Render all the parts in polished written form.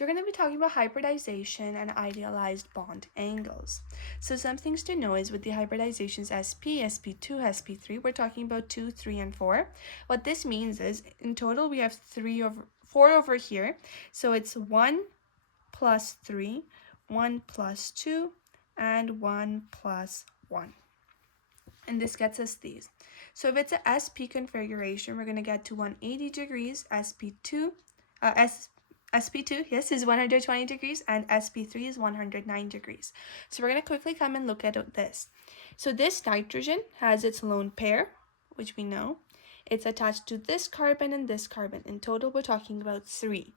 So we're going to be talking about hybridization and idealized bond angles. So some things to know is with the hybridizations sp, sp2, sp3, we're talking about 2, 3, and 4. What this means is in total we have 4 over here. So it's 1 plus 3, 1 plus 2, and 1 plus 1. And this gets us these. So if it's a SP configuration, we're going to get to 180 degrees, SP2, SP2, yes, is 120 degrees, and SP3 is 109 degrees. So we're going to quickly come and look at this. So this nitrogen has its lone pair, which we know. It's attached to this carbon and this carbon. In total, we're talking about 3.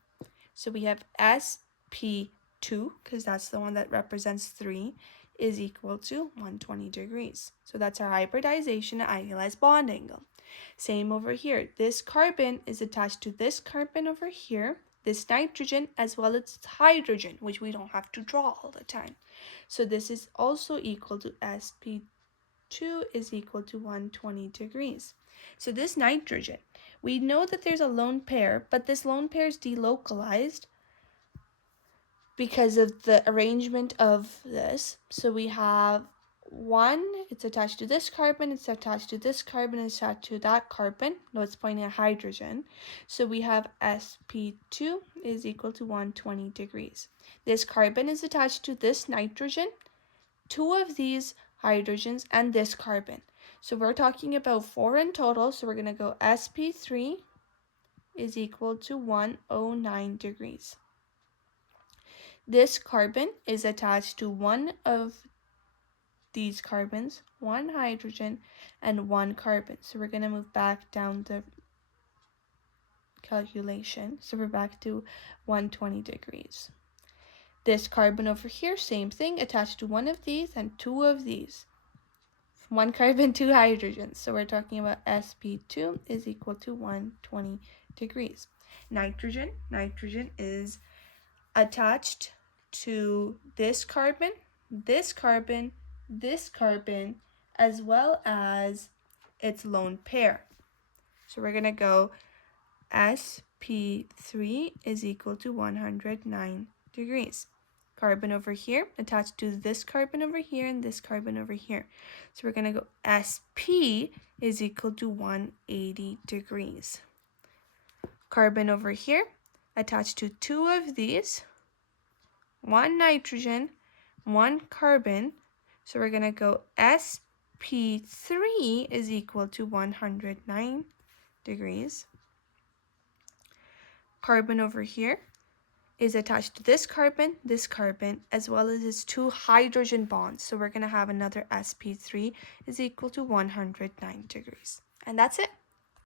So we have SP2, because that's the one that represents 3, is equal to 120 degrees. So that's our hybridization and idealized bond angle. Same over here. This carbon is attached to this carbon over here, this nitrogen, as well as hydrogen, which we don't have to draw all the time. So this is also equal to sp2 is equal to 120 degrees. So this nitrogen, we know that there's a lone pair, but this lone pair is delocalized because of the arrangement of this. So we have 1, it's attached to this carbon, it's attached to this carbon, it's attached to that carbon. No, it's pointing at hydrogen. So we have sp2 is equal to 120 degrees. This carbon is attached to this nitrogen, 2 of these hydrogens, and this carbon. So we're talking about 4 in total. So we're going to go sp3 is equal to 109 degrees. This carbon is attached to one of these carbons, 1 hydrogen, and 1 carbon. So we're going to move back down the calculation. So we're back to 120 degrees. This carbon over here, same thing, attached to one of these and 2 of these. 1 carbon, 2 hydrogens. So we're talking about sp2 is equal to 120 degrees. Nitrogen is attached to this carbon, this carbon, this carbon, as well as its lone pair. So we're going to go sp3 is equal to 109 degrees. Carbon over here attached to this carbon over here and this carbon over here. So we're going to go sp is equal to 180 degrees. Carbon over here attached to 2 of these, 1 nitrogen, 1 carbon. So we're going to go sp3 is equal to 109 degrees. Carbon over here is attached to this carbon, as well as its 2 hydrogen bonds. So we're going to have another sp3 is equal to 109 degrees. And that's it.